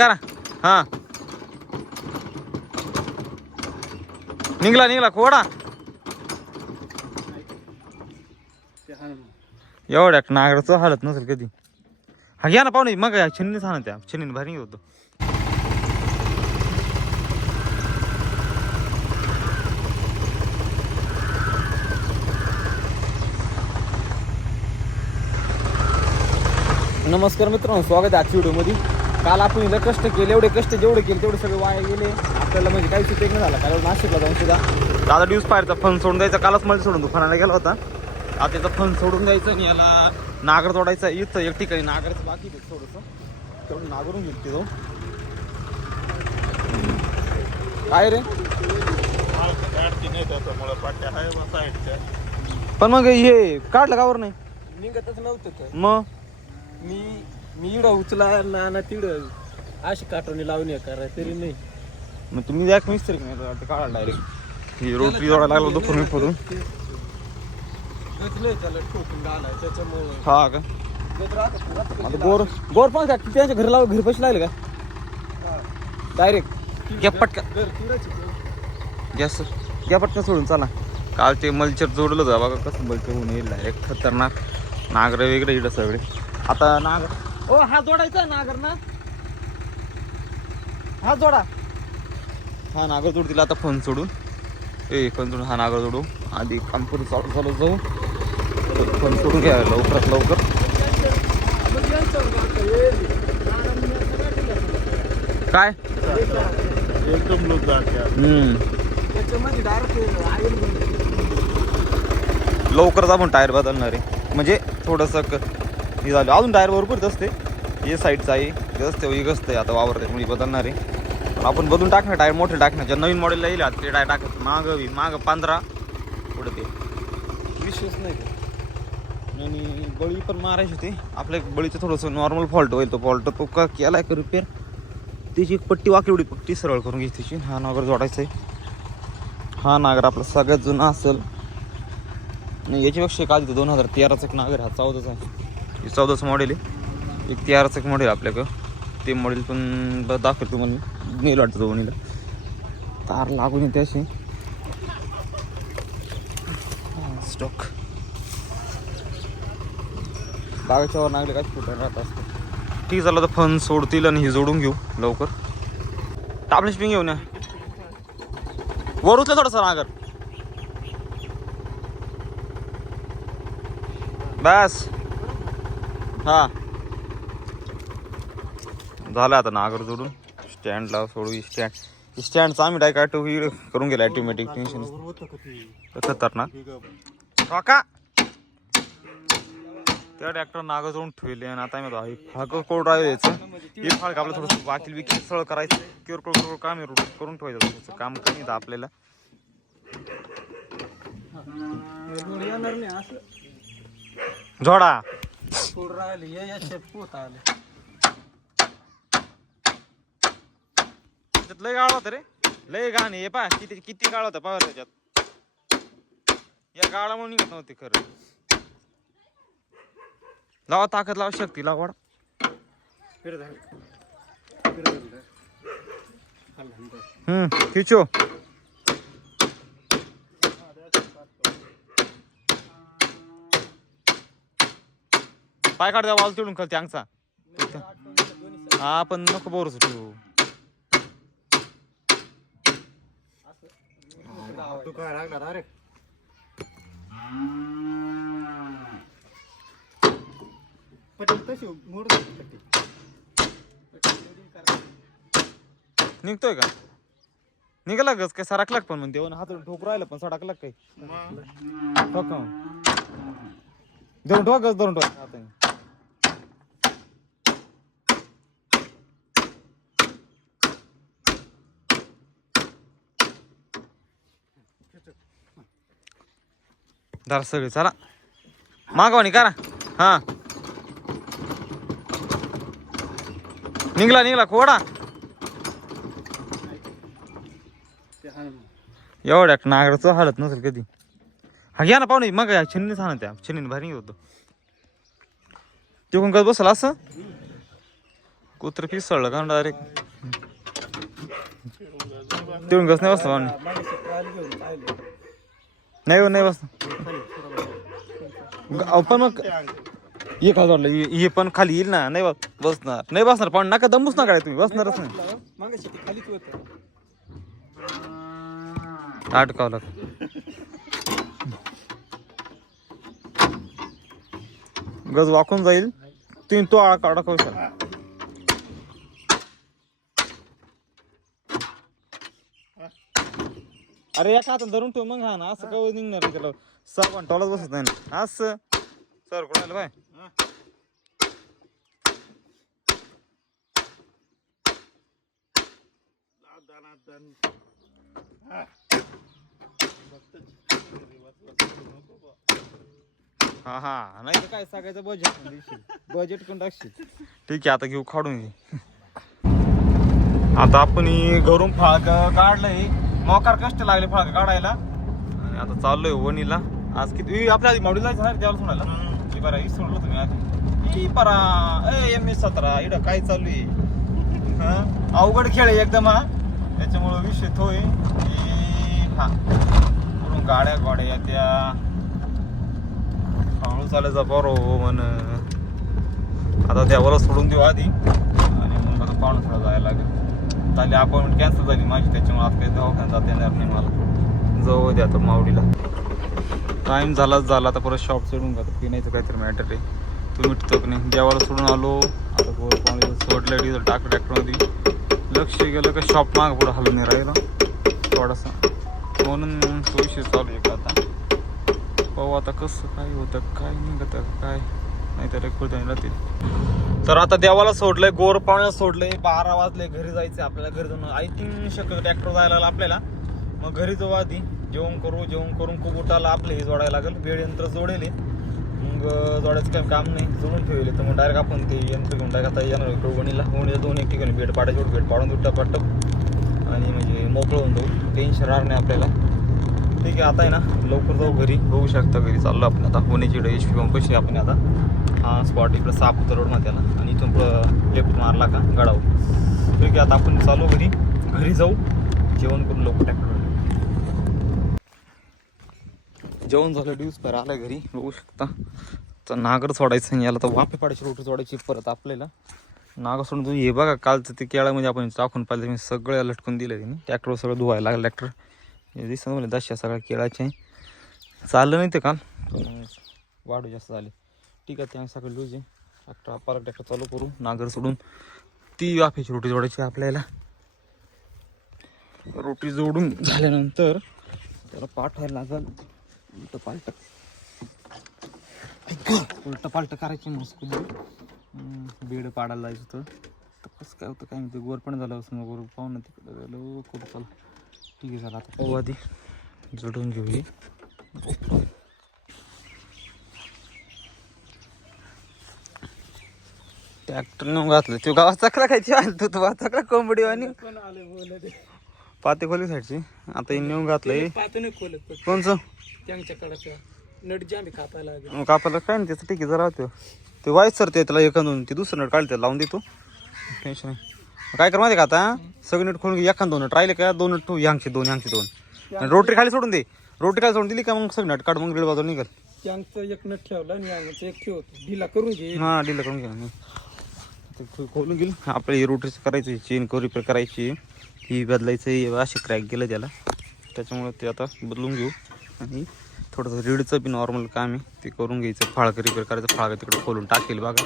करा. हा. निघला निघला कोडा एवढ्या नागराचं हालत नसेल कधी. हा घ्या ना पाहुणे मग छिन्नीच हा ना त्या. छिन्नीने भारी होतो. नमस्कार मित्रांनो स्वागत आहे आजच्या व्हिडिओमध्ये. काल आपण इथं कष्ट केले एवढे कष्ट जेवढे केले तेवढे सगळे वाया गेले. आपल्याला म्हणजे काही सुटेक नाही झाला. कारण नाशिकला जाऊन सुद्धा दादा दिवस पाहायचा फन सोडून द्यायचा. कालच मला सोडून दुकानाला गेला होता. आता त्याचा फन सोडून द्यायचं आणि याला नागर तोडायचा इथं एक ठिकाणी नागरचं बाकी थोडंसं. तेवढं नागरून घेऊ तिथं. काय रे? पण मग हे काढलं कावर नाही? निघतच नव्हतं मग? मी मी इडं उचला नाना तिडं अशी काटवणी लावणी करा तरी नाही. मग तुम्ही द्या मिस्त्री नाही वाटतं काढा डायरेक्ट ही रोटी जोडायला लागलो दुखून मी पडून गचलंय त्याला ठोकून घालाय त्याच्यामुळं. हा का? आता बोर बोर पण का त्यांच्या घरी लाव घरी पैसे लागले का? डायरेक्ट घ्या पटका आहे. गॅस घ्या पटका सोडून चला. काल ते मल्चर जोडलं होतं बघा कसं मल्चर होऊन येईल डायरेक्ट खतरनाक. नागर वगैरे इकडं सगळे. आता नागर ओ हा जोडायचा नागर ना? हा जोडा. हा नागर जोड दिला आता फोन सोडून. ए फोन सोडून हा नागर जोडू. आधी काम करून चालू चालू जाऊ. फोन सोडून घ्या लवकरात लवकर. काय? एकदम लवकरच आपण टायर बदलणार आहे. म्हणजे थोडंसं हे झालं. अजून टायर भरपूर असते. हे साईडचं आहे. ते असते एक आता वावरते म्हणजे बदलणार आहे. पण आपण बदलून टाकणार टायर मोठे टाकणार. ज्या नवीन मॉडेलला येईल ते टायर टाकत. मागं बी मागं पंधरा पुढे ते. विशेष नाही ते आणि बळी पण मारायची होती. आपल्या बळीचं थोडंसं नॉर्मल फॉल्ट होईल तो फॉल्ट तो का केला आहे का रिपेअर त्याची एक पट्टी वाकली एवढी पट्टी सरळ करून घ्यायची त्याची. हा नागर जोडायचा आहे हा नागर आपला सगळ्यात जुना असेल. नाही याच्यापेक्षा एक आधी दोन हजार तेराचा एक नागर हा चौदाचा आहे. हे चौदाचं मॉडेल आहे. एक तेराचं एक मॉडेल आपल्याकडं. ते मॉडेल पण ब- दाखवतो तुम्हाला नेल वाटतं दोन्हीला. तार लागून येते अशी स्टॉक बागाच्या वर नागले काय फुटून राहत असतं ठीक झालं तर फन सोडतील आणि हे जोडून घेऊ लवकर. टाबलेट पिंग घेऊ ना वर उचलं थोडंसं नागर बस. हा. झालं आता नागर जोडून. स्टँडला सोडू स्टँड स्टँडचा आम्ही डाय काय करून गेला ऑटोमॅटिक टेन्शन? खतरनाक काका! त्या ट्रॅक्टर नाग जाऊन ठेवले आणि आता मी आता फाक कोड राहायचं हे फाळ आपलं थोडंसं वाकील बिकील सळ करायचं. किरकोळ किरकोळ काम रोड करून ठेवायचं. थोडंसं काम कमी येतं आपल्याला. झोडा सोड राहिले ये पोत आले त्याच्यात लय गाळ होतं रे लय घाण आहे. हे पा किती किती गाळ होता पहा त्याच्यात या गाळामुळे निघत नव्हती खरं लावा ताकद लावा शक्ती लावा फिरत आहे. फिरत आहे. हल्ला, हल्ला. हम्म खिचो पाय काढ द्या वाल तिडून खालती अंगचा हा पण नको बोरच ठेवू तू काय लागला अरे? पटेल तशी मोड निघतोय का? निघाला गस काय सरकला पण म्हणते हो हातून ठोक राहिला पण सडकला काही. हो का धरून ठेवा गस धरून ठेवा हाताने. सगळे चला. मागवणी करा. हां. निघला निघला कोडा एवढ्या नागराचं हालत नसेल कधी. हा घ्या ना पाहुणे मग छिन्नी सांग त्या छिन्नीने भारी होतो. तिकून कधी बसला असं? कुत्र पिसळलं का डायरेक्ट तिळून कस नाही बसतो पाहुणे. नाही नाही बसतो अहो, पण मग एक काय हे हे पण खाली येईल ना नाही बस- बसणार. नाही बसणार पण नका दमूच नका रे तुम्ही बसणारच नाही. बसलं. खालीच अटकावं गज वाकून जाईल तुम्ही तो आळा अडकवू शकता अरे एका हातात धरून ठेव मग हा ना असं काय निघणार नाही त्याला. साबण टॉलच बसत नाही ना. असं. सर कोणाला बाय? हा. हा. नाही तर काय सांगायचं बजेट बजेट कोण टाकशील. ठीक आहे आता घेऊ काढून घे. आता आपण ही घरून फाळक काढलंय. मोकार कष्ट लागले फाळक काढायला. आणि आता चाललोय वणीला. आज किती आपल्या आधी मावडीला जायचं ना रे देवाला सोडायला ती बरं सोडलं तुम्ही आधी. परा ए एम एस सतरा इकडं काय चालू आहे? हा? अवघड खेळ आहे एकदम हा. त्याच्यामुळं विषय की हा. पुढून गाड्या गोड्या येत्या. हळू चालायचा बरो म्हण. आता देवाला सोडून देऊ आधी. आणि मग आता पाहुणं थोडं जायला लागेल. झाली अपॉइंटमेंट कॅन्सल झाली माझी त्याच्यामुळे आता काही दवाखान्यात जाता येणार नाही मला. जाऊ द्या आता मावडीला टाईम झालाच झाला आता परत शॉप सोडून का पिण्याचं काहीतरी मॅटर आहे. तुम्ही मिटतो की नाही. देवाला सोडून आलो. आता गोर पाणी सोडलं डिझेल टाक ट्रॅक्टरमध्ये लक्ष गेलं का शॉप माग पुढं हलून नाही राहिलं. थोडासा. म्हणून तो विषय चालू आहे का आता? पाहू आता कसं काय होतं काय निघतं काय? नाहीतर तर रेकॉर्ड राहतील तर आता देवाला सोडलंय गोर पाण्याला सोडलंय बारा वाजले घरी जायचं आपल्याला घरी जाऊन आय थिंक शक्यतो ट्रॅक्टर जायला लागला आपल्याला. मग घरी जाऊ आधी जेवण करू जेवण करून खूप उठाला आपलं हे जोडायला लागेल. बेड यंत्र जोडेल मग जोडायचं काही काम नाही जोडून ठेवले. तर मग डायरेक्ट आपण ते यंत्र घेऊन डायरेक्ट आता येणार इकडे वणीला. वणीला दोन एक ठिकाणी बेड पाडायची बेड पाडून दुट्टा टपाटप आणि म्हणजे मोकळं होऊन जाऊ. टेन्शन राहणार नाही आपल्याला. ठीक आहे आता आहे ना लवकर जाऊ घरी. बघू शकता घरी चाललो आपण आता. पुण्याची एच पी पंप कशी आपण आता. हा स्पॉट इकडं साप रोड ना त्याला आणि इथून पुढं लेफ्ट मारला का गडावर. ठीक आहे आता आपण चालू घरी. घरी जाऊ. जेवण करून लवकर ट्रॅक्टर जेवण झालं ड्यूज पर आलं घरी. बघू शकता. तर नागर सोडायचं आणि याला तर वाफे पाडायची रोटी सोडायची परत आपल्याला. नागर सोडून तुम्ही हे बघा कालचं ते केळामध्ये म्हणजे आपण टाकून पाहिलं मी सगळं लटकून दिलं त्यांनी ट्रॅक्टर सगळं धुवायला लागलं ट्रॅक्टर दिसत म्हणजे दशा सगळ्या केळाचे चाललं नाही ते काल वाढू जास्त झाली. ठीक आहे ते आम्ही सगळं लूज आहे. ट्रॅक्टर परत ट्रॅक्टर चालू करू. नागर सोडून ती वाफेची रोटी जोडायची आपल्याला. रोटी जोडून झाल्यानंतर त्याला पाठवायला लागल. उलट पालट. उलट पालट करायची मस्त बीड पाडायला जायचं होतं. तर कसं काय होतं काय माहिती. गोर पण झालं असं गोर पाहून तिकडं गेलो. खूप चला. ठीक आहे चला आता. पाहू आधी. जोडून घेऊ हे ट्रॅक्टर नेऊन घातलं. तो गावात चकला खायची आली तू तो चकला कोंबडी आणि पण आले बोलले पाते खोली साईडची. आता हे नेऊन घातलंय. खोलत पण. कोणचं? त्यांच्या कडाचं. नट जांबी कापायला लागेल. मग कापायला काय नाही त्याचं ठीक आहे जरा ते ते वाईट सर ते त्याला एखादं ते दुसरं नट काढते लावून देतो. टेन्शन नाही. काय कर माहिती का आता? सगळे नट खोलून घे. एखाद दोन नट राहिले का? दोन नट ठेवू. यांचे दोन यांचे दोन. आणि रोटरी खाली सोडून दे. रोटरी खाली सोडून दिली का मग सगळं नट काढ मग दीड बाजूला निघाल? त्यांचं एक नट ठेवलं आणि यांचं एक ठेवतो. ढिला करून घे. हां डील करून खो- खोलून गेल आपल्याला ही रोटरीचं करायचं चेन को रिपेअर करायची. ही बदलायचं असे क्रॅक गेलं त्याला. त्याच्यामुळे ते आता बदलून घेऊ. आणि थोडंसं रीडचं बी नॉर्मल काम आहे. ते करून घ्यायचं. फाळकं रिपेअर करायचं. फाळकं तिकडं खोलून टाकेल बघा.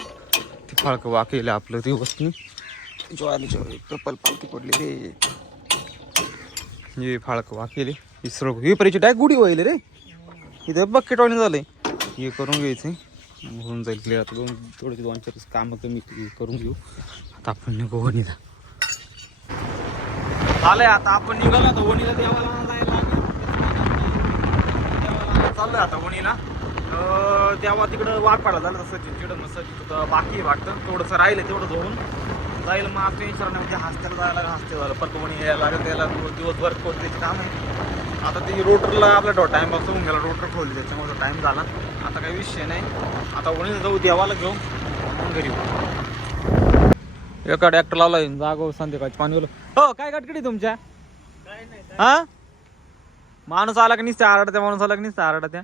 ते फाळकं वाकेल आपलं ते वस्तू ज्वारी ज्वारी कपल पालती पडली रे. हे फाळकं वाकेले. ही सरळ ही परीची डाय गुढी व्हायले रे. इथं बकेट वाणी झालंय हे करून घ्यायचं. होऊन जाईल क्लिअर आता दोन थोडे दोन चार कामं कमी करून घेऊ. आता आपण निघू वणीला. आलंय आता आपण निघालो आता वणीला देवाला जायला. चाललोय आता वणीला. तेव्हा तिकडं वाघ पाडा झालं तसं तिकडं मस्त सचिन बाकी वाटतं. थोडंसं राहिलं तेवढं धरून. जाईल मग आज टेन्शन नाही म्हणजे हस्त्याला जायला लागलं. हस्ते झालं परभणी यायला लागलं त्याला दिवसभर कोणत्याचे काम आहे. आता ते रोटरला आपला टाइम बघतो होऊन गेला रोटर ठेवली त्याच्यामुळे टाईम झाला. आता काही विषय नाही. आता वणीला जाऊ देवाला घेऊ मग घरी एका ट्रॅक्टर लावलाय जागो संध्याकाळची पाणी हो काय कटकडी तुमच्या? हा? माणूस आला की नाही आरडत्या माणूस आला की नाही आरडत्या.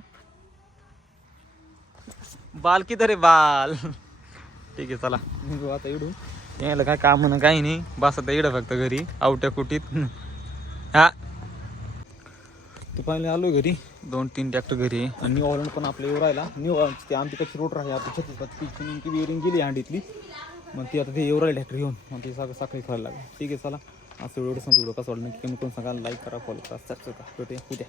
बाल किती रे बाल. ठीक आहे चला. निघू आता इडू यायला काय काम ना काही नाही. बस आता इडं फक्त घरी आवट्या कुटीत. हा. तू पाहिले आलो घरी. दोन तीन ट्रॅक्टर घरी. आणि न्यू हॉलंड पण आपल्या येऊ राहिला. न्यू हॉलंड ते आमची कशी रोड राहिली आपली छत्तीस ती नेमकी बेरिंग गेली हांडीतली. मग ती आता ते येऊ राहील ट्रॅक्टर घेऊन. मग ते सगळं साखळी खायला लागेल. ठीक आहे चला. असं एवढं सांगतो व्हिडिओ कसं वाटलं नक्की कमी करून सांगा. लाईक करा फॉलो करा सबस्क्राईब करा. भेटूया उद्या.